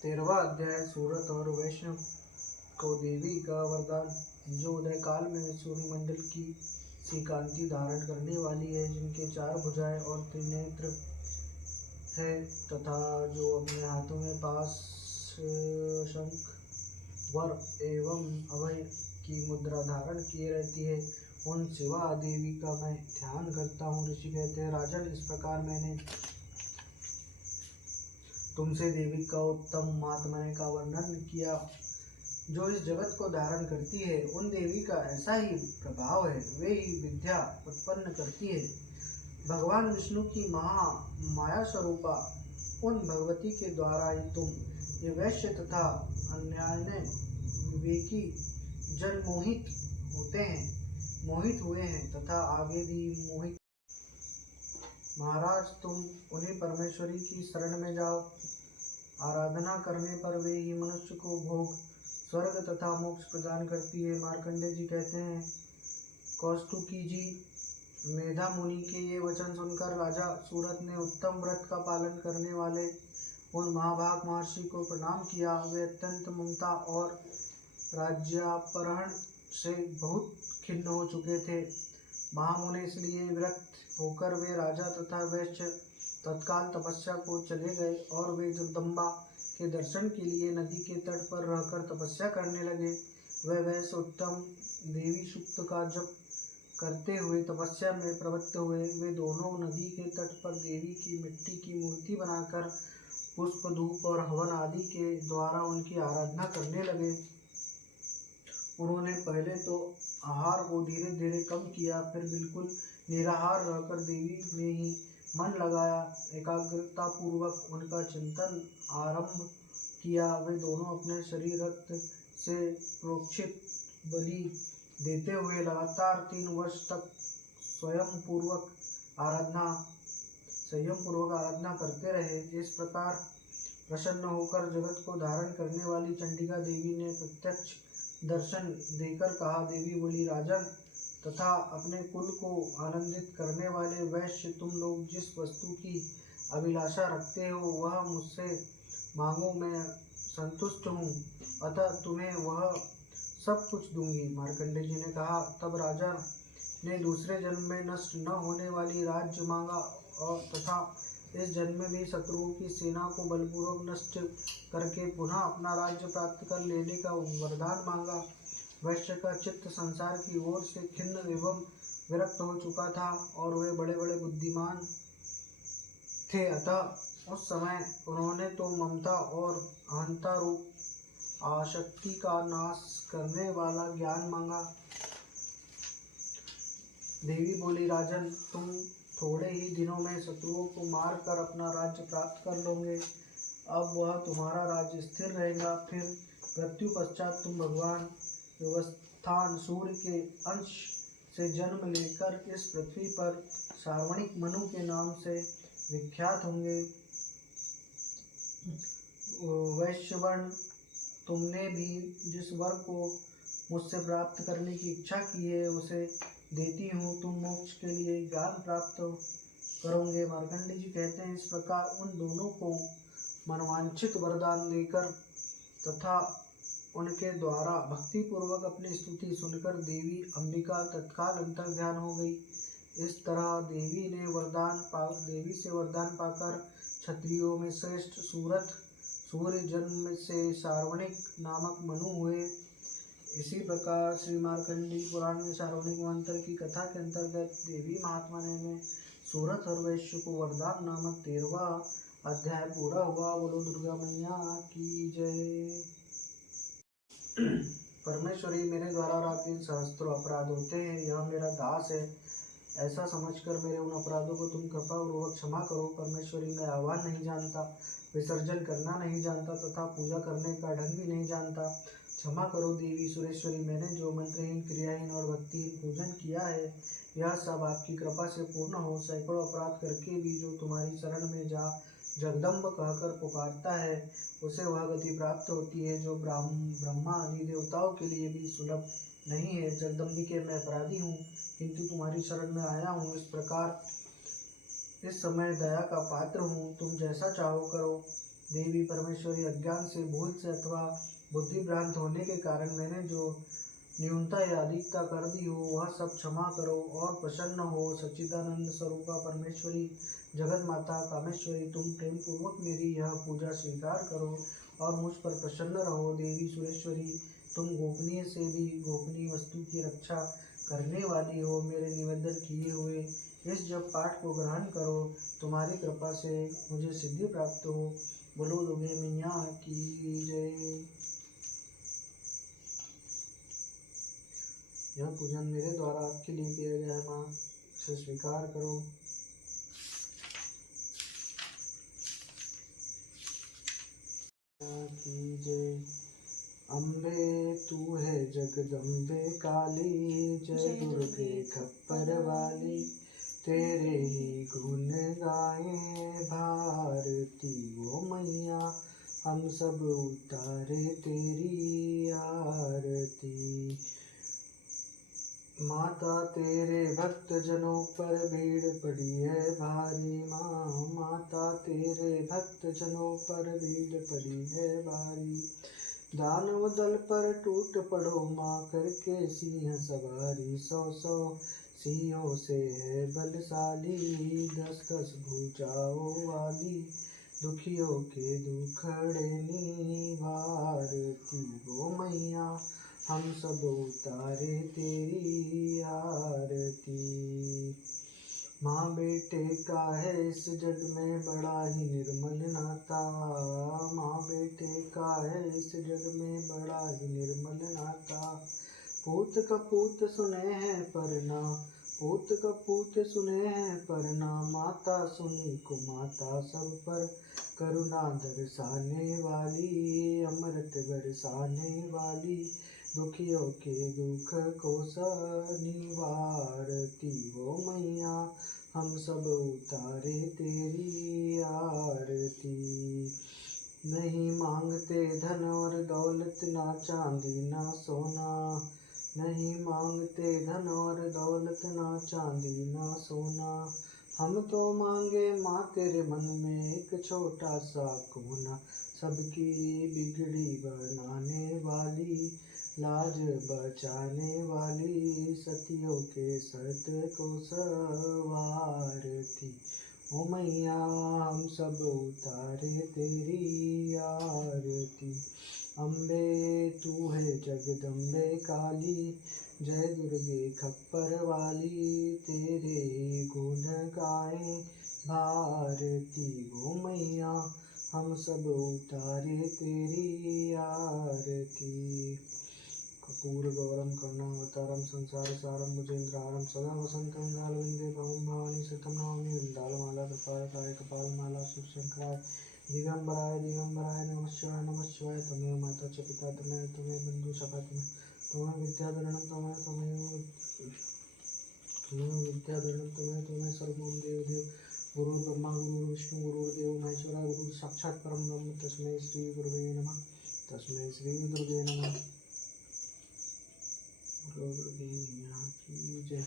13वां अध्याय सूरत और वैष्णव को देवी का वरदान। जो उदय काल में सूर्यमंडल की सी कांति धारण करने वाली है, जिनके 4 भुजाएं और 3 नेत्र है, तथा जो अपने हाथों में पास, शंख, वर एवं अभय की मुद्रा धारण किए रहती है, उन शिवा देवी का मैं ध्यान करता हूँ। ऋषि कहते हैं, राजन, इस प्रकार मैंने तुमसे देवी का उत्तम महात्म्य का वर्णन किया, जो इस जगत को धारण करती है। उन देवी का ऐसा ही प्रभाव है, वे ही विद्या उत्पन्न करती है। भगवान विष्णु की माया स्वरूपा उन भगवती के द्वारा ही तुम ये वैश्य तथा अन्यान्य विवेकी जन मोहित हुए हैं तथा आगे भी मोहित। महाराज, तुम उन्हीं परमेश्वरी की शरण में जाओ। आराधना करने पर वे ही मनुष्य को भोग, स्वर्ग तथा मोक्ष प्रदान करती है। मार्कंडेय जी कहते हैं, कौस्तुकी जी, मेधा मुनि के ये वचन सुनकर राजा सूरत ने उत्तम व्रत का पालन करने वाले उन महाभाग महर्षि को प्रणाम किया। वे अत्यंत ममता और राज्यापहरण से बहुत खिन्न हो चुके थे। महामुनि इसलिए विरक्त होकर वे राजा तथा वैश्य तत्काल तपस्या को चले गए और वे जगदम्बा के दर्शन के लिए नदी के तट पर रहकर तपस्या करने लगे। वह वैश्य उत्तम देवी सूक्त का जप करते हुए तपस्या में प्रवृत्त हुए। वे दोनों नदी के तट पर देवी की मिट्टी की मूर्ति बनाकर पुष्प, धूप और हवन आदि के द्वारा उनकी आराधना करने लगे। उन्होंने पहले तो आहार को धीरे धीरे कम किया, फिर बिल्कुल निराहार रहकर देवी में ही मन लगाया। एकाग्रता पूर्वक उनका चिंतन आरंभ किया। वे दोनों अपने शरीर रक्त से प्रोक्षित बलि देते हुए लगातार 3 वर्ष तक संयम पूर्वक आराधना करते रहे। इस प्रकार प्रसन्न होकर जगत को धारण करने वाली चंडिका देवी ने प्रत्यक्ष दर्शन देकर कहा, देवी बोली, राजन तथा अपने कुल को आनंदित करने वाले वैश्य, तुम लोग जिस वस्तु की अभिलाषा रखते हो वह मुझसे मांगो, मैं संतुष्ट हूँ, अतः तुम्हें वह सब कुछ दूंगी। मार्कंडेय जी ने कहा, तब राजा ने दूसरे जन्म में नष्ट न होने वाली राज्य मांगा और तथा इस जन्म में भी शत्रुओं की सेना को बलपूर्वक नष्ट करके पुनः अपना राज्य प्राप्त कर लेने का वरदान मांगा। वैश्य का चित्त संसार की ओर से खिन्न एवं विरक्त हो चुका था और वे बड़े बड़े बुद्धिमान थे, अतः उस समय उन्होंने तो ममता और अहंता रूप आसक्ति का नाश करने वाला ज्ञान मांगा। देवी बोली, राजन, तुम थोड़े ही दिनों में शत्रुओं को मार कर अपना राज्य प्राप्त कर लोगे। अब वह तुम्हारा राज्य स्थिर रहेगा। फिर मृत्यु पश्चात तुम भगवान व्यवस्थान सूर्य के अंश से जन्म लेकर इस पृथ्वी पर सार्वणिक मनु के नाम से विख्यात होंगे। वैश्यवर्ण, तुमने भी जिस वर को मुझसे प्राप्त करने की इच्छा की है उसे देती हूँ। तुम मोक्ष के लिए ज्ञान प्राप्त करोगे। मार्कंडेय जी कहते हैं, इस प्रकार उन दोनों को मनवांछित वरदान देकर तथा उनके द्वारा भक्ति पूर्वक अपनी स्तुति सुनकर देवी अंबिका तत्काल अंतर ध्यान हो गई। इस तरह देवी से वरदान पाकर क्षत्रियों में श्रेष्ठ सूर्य जन्म से सार्वणिक नामक मनु हुए। इसी प्रकार श्री मार्कंडेय पुराण में सार्वणिक मंत्र की कथा के अंतर्गत देवी महात्मा ने सूरत और वैश्य को वरदान नामक 13वां अध्याय पूरा हुआ। बोलो दुर्गा मैया की जय। परमेश्वरी, मेरे द्वारा रात दिन सहस्त्रों अपराध होते हैं, यह मेरा दास है, ऐसा समझकर मेरे उन अपराधों को तुम कृपा पूर्वक क्षमा करो। परमेश्वरी, मैं आह्वान नहीं जानता, विसर्जन करना नहीं जानता तथा पूजा करने का ढंग भी नहीं जानता, क्षमा करो। देवी सुरेश्वरी, मैंने जो मंत्रहीन, क्रियाहीन और भक्तिहीन पूजन किया है, यह सब आपकी कृपा से पूर्ण हो। सैकड़ों अपराध करके भी जो तुम्हारी शरण में जगदम्ब कहकर पुकारता है, उसे वह गति प्राप्त होती है जो ब्रह्मा आदि देवताओं के लिए भी सुलभ नहीं है। जगदम्बिके, मैं अपराधी हूँ, किंतु तुम्हारी शरण में आया हूँ। इस समय दया का पात्र हूँ, तुम जैसा चाहो करो। देवी परमेश्वरी, अज्ञान से, भूल से अथवा बुद्धि भ्रांत होने के कारण मैंने जो न्यूनता या अधिकता कर दी हो वह सब क्षमा करो और प्रसन्न हो। सच्चिदानंद स्वरूपा परमेश्वरी, जगत माता कामेश्वरी, तुम प्रेम पूर्वक मेरी यह पूजा स्वीकार करो और मुझ पर प्रसन्न रहो। देवी सुरेश्वरी, तुम गोपनीय से भी गोपनीय वस्तु की रक्षा करने वाली हो। मेरे निवेदन किए हुए इस जप पाठ को ग्रहण करो, तुम्हारी कृपा से मुझे सिद्धि प्राप्त हो। बोलो दुर्गे मैया की जय। यह पूजन मेरे द्वारा आपके लिए किया गया है माँ, इसे स्वीकार करो। की जय। अम्बे तू है जगदम्बे काली, जय दुर्गे खप्पर वाली, तेरे ही गुण गाए भारती वो मैया, हम सब उतारे तेरी आरती। माता तेरे भक्त जनों पर भीड़ पड़ी है भारी माँ, माता तेरे भक्त जनों पर भीड़ पड़ी है भारी, दानव दल पर टूट पड़ो माँ करके सिंह सवारी, 100 सिंहों से है बलशाली, 10 भुजाओं वाली, दुखियों के दुखड़े निवारती वो मैया, हम सब उतारे तेरी आरती। माँ बेटे का है इस जग में बड़ा ही निर्मल नाता, माँ बेटे का है इस जग में बड़ा ही निर्मल नाता, पूत कपूत सुने हैं परना, पूत कपूत सुने हैं परना, माता सुनी कुमाता सब पर करुणा दर्शाने वाली, अमृत बरसाने वाली, दुखियों के दुख को निवारती वो मैया, हम सब उतारे तेरी आरती। नहीं मांगते धन और दौलत, ना चांदी ना सोना, नहीं मांगते धन और दौलत, ना चांदी ना सोना, हम तो मांगे माँ तेरे मन में एक छोटा सा कोना, सबकी बिगड़ी बनाने वाली, लाज बचाने वाली, सतियों के सत को सवारती ओ मैया, हम सब उतारे तेरी आरती। अम्बे तू है जगदम्बे काली, जय दुर्गे खप्पर वाली, तेरे ही गुण गाए भारती वो मैया, हम सब उतारे तेरी आरती। कपूर गौरम कर्णावतारम संसार सारम भुजेन्द्रारम सदा वसंतम कालवंदे भवम भवानी सतम नमामि। वृंदालमाला कृपालकाय कपालमाला शिवशंकराय दिगंबराय दिगंबराय नमः शिवाय तमेव माता च पिता तमेव बंधु सखा तमेव विद्याधरणं तमेव सर्वं देव गुरुर्ब्रह्मा गुरुर्विष्णु गुरुर्देवो महेश्वरः गुरुः साक्षात् परं ब्रह्म तस्मै श्री गुरुवे नमः तस्मै श्री दुर्गे नमः। दुर्गे मैया की जय।